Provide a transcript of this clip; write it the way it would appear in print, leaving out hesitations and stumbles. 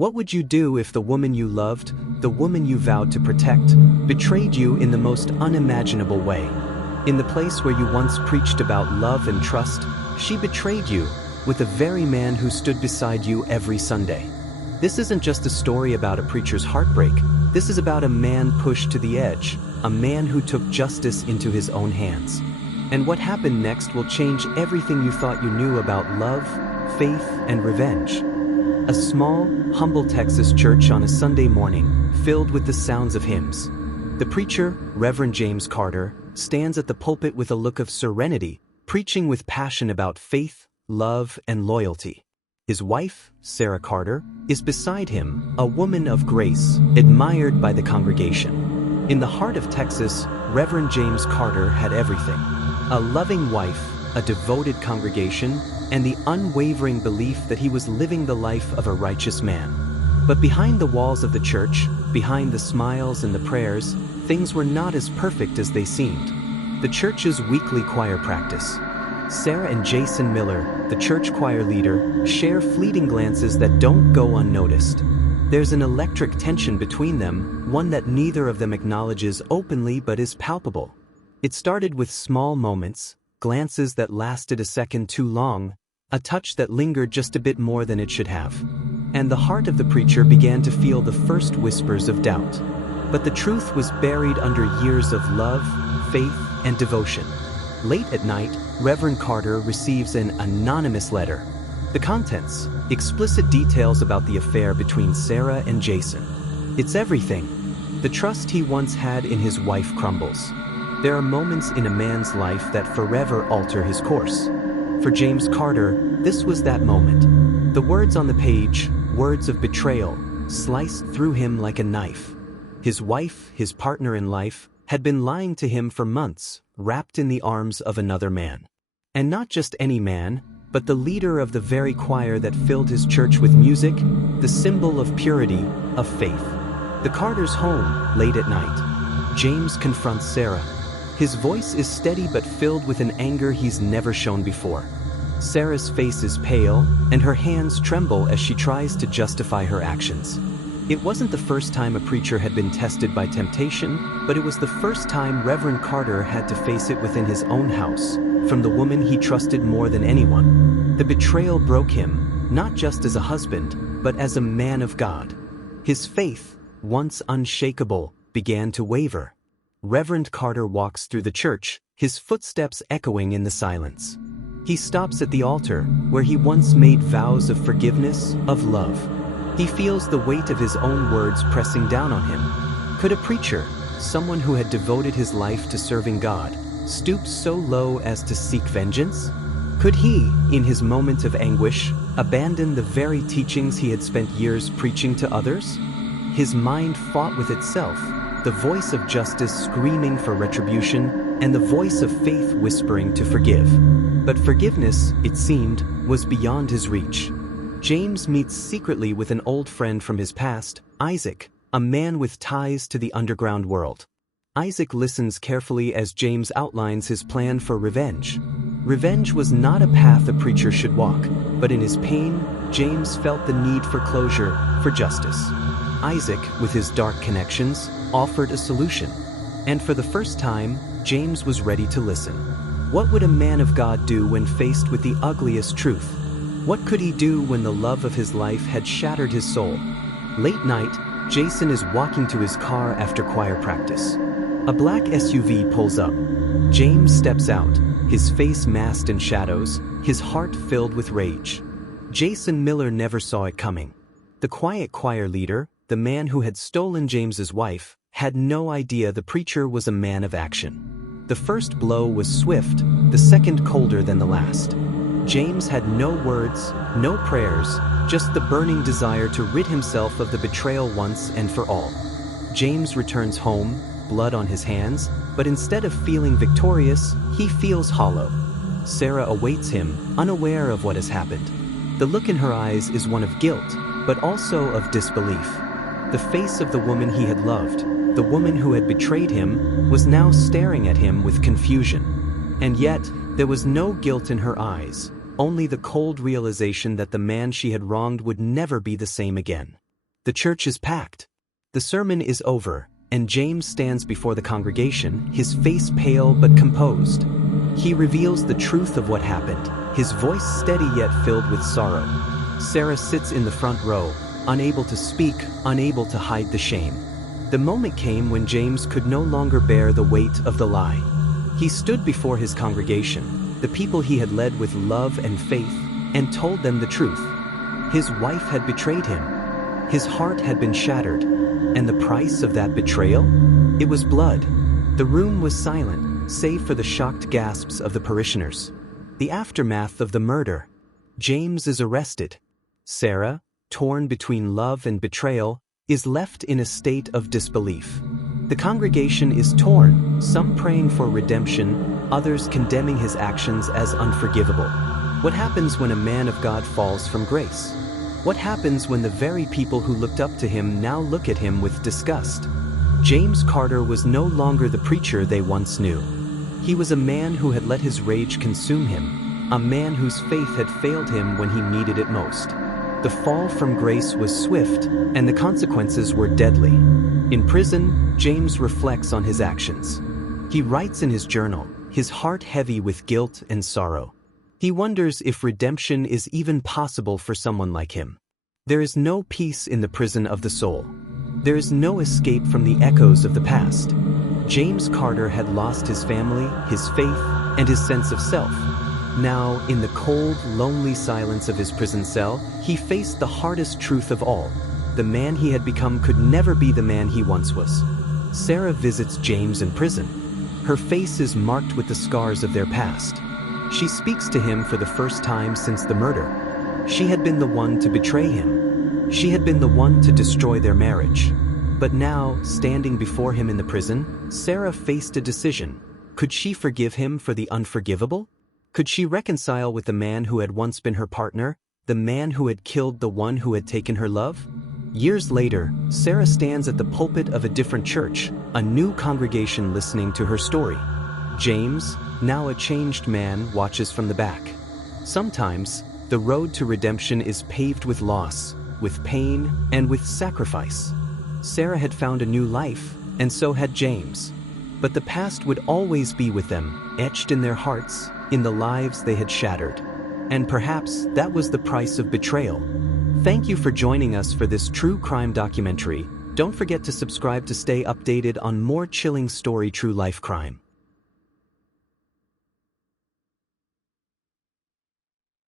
What would you do if the woman you loved, the woman you vowed to protect, betrayed you in the most unimaginable way? In the place where you once preached about love and trust, she betrayed you with the very man who stood beside you every Sunday. This isn't just a story about a preacher's heartbreak. This is about a man pushed to the edge, a man who took justice into his own hands. And what happened next will change everything you thought you knew about love, faith, and revenge. A small, humble Texas church on a Sunday morning, filled with the sounds of hymns. The preacher, Reverend James Carter, stands at the pulpit with a look of serenity, preaching with passion about faith, love, and loyalty. His wife, Sarah Carter, is beside him, a woman of grace, admired by the congregation. In the heart of Texas, Reverend James Carter had everything: a loving wife, a devoted congregation, and the unwavering belief that he was living the life of a righteous man. But behind the walls of the church, behind the smiles and the prayers, things were not as perfect as they seemed. The church's weekly choir practice. Sarah and Jason Miller, the church choir leader, share fleeting glances that don't go unnoticed. There's an electric tension between them, one that neither of them acknowledges openly but is palpable. It started with small moments, glances that lasted a second too long, a touch that lingered just a bit more than it should have. And the heart of the preacher began to feel the first whispers of doubt. But the truth was buried under years of love, faith, and devotion. Late at night, Reverend Carter receives an anonymous letter. The contents: explicit details about the affair between Sarah and Jason. It's everything. The trust he once had in his wife crumbles. There are moments in a man's life that forever alter his course. For James Carter, this was that moment. The words on the page, words of betrayal, sliced through him like a knife. His wife, his partner in life, had been lying to him for months, wrapped in the arms of another man. And not just any man, but the leader of the very choir that filled his church with music, the symbol of purity, of faith. The Carters' home, late at night. James confronts Sarah. His voice is steady but filled with an anger he's never shown before. Sarah's face is pale, and her hands tremble as she tries to justify her actions. It wasn't the first time a preacher had been tested by temptation, but it was the first time Reverend Carter had to face it within his own house, from the woman he trusted more than anyone. The betrayal broke him, not just as a husband, but as a man of God. His faith, once unshakable, began to waver. Reverend Carter walks through the church, his footsteps echoing in the silence. He stops at the altar, where he once made vows of forgiveness, of love. He feels the weight of his own words pressing down on him. Could a preacher, someone who had devoted his life to serving God, stoop so low as to seek vengeance? Could he, in his moment of anguish, abandon the very teachings he had spent years preaching to others? His mind fought with itself, the voice of justice screaming for retribution, and the voice of faith whispering to forgive. But forgiveness, it seemed, was beyond his reach. James meets secretly with an old friend from his past, Isaac, a man with ties to the underground world. Isaac listens carefully as James outlines his plan for revenge. Revenge was not a path a preacher should walk, but in his pain, James felt the need for closure, for justice. Isaac, with his dark connections, offered a solution. And for the first time, James was ready to listen. What would a man of God do when faced with the ugliest truth? What could he do when the love of his life had shattered his soul? Late night, Jason is walking to his car after choir practice. A black SUV pulls up. James steps out, his face masked in shadows, his heart filled with rage. Jason Miller never saw it coming. The quiet choir leader, the man who had stolen James's wife, had no idea the preacher was a man of action. The first blow was swift, the second colder than the last. James had no words, no prayers, just the burning desire to rid himself of the betrayal once and for all. James returns home, blood on his hands, but instead of feeling victorious, he feels hollow. Sarah awaits him, unaware of what has happened. The look in her eyes is one of guilt, but also of disbelief. The face of the woman he had loved, the woman who had betrayed him, was now staring at him with confusion. And yet, there was no guilt in her eyes, only the cold realization that the man she had wronged would never be the same again. The church is packed. The sermon is over, and James stands before the congregation, his face pale but composed. He reveals the truth of what happened, his voice steady yet filled with sorrow. Sarah sits in the front row, unable to speak, unable to hide the shame. The moment came when James could no longer bear the weight of the lie. He stood before his congregation, the people he had led with love and faith, and told them the truth. His wife had betrayed him. His heart had been shattered. And the price of that betrayal? It was blood. The room was silent, save for the shocked gasps of the parishioners. The aftermath of the murder. James is arrested. Sarah, torn between love and betrayal, is left in a state of disbelief. The congregation is torn, some praying for redemption, others condemning his actions as unforgivable. What happens when a man of God falls from grace? What happens when the very people who looked up to him now look at him with disgust? James Carter was no longer the preacher they once knew. He was a man who had let his rage consume him, a man whose faith had failed him when he needed it most. The fall from grace was swift, and the consequences were deadly. In prison, James reflects on his actions. He writes in his journal, his heart heavy with guilt and sorrow. He wonders if redemption is even possible for someone like him. There is no peace in the prison of the soul. There is no escape from the echoes of the past. James Carter had lost his family, his faith, and his sense of self. Now, in the cold, lonely silence of his prison cell, he faced the hardest truth of all. The man he had become could never be the man he once was. Sarah visits James in prison. Her face is marked with the scars of their past. She speaks to him for the first time since the murder. She had been the one to betray him. She had been the one to destroy their marriage. But now, standing before him in the prison, Sarah faced a decision. Could she forgive him for the unforgivable? Could she reconcile with the man who had once been her partner, the man who had killed the one who had taken her love? Years later, Sarah stands at the pulpit of a different church, a new congregation listening to her story. James, now a changed man, watches from the back. Sometimes, the road to redemption is paved with loss, with pain, and with sacrifice. Sarah had found a new life, and so had James. But the past would always be with them, etched in their hearts, in the lives they had shattered. And perhaps that was the price of betrayal. Thank you for joining us for this true crime documentary. Don't forget to subscribe to stay updated on more chilling story true life crime.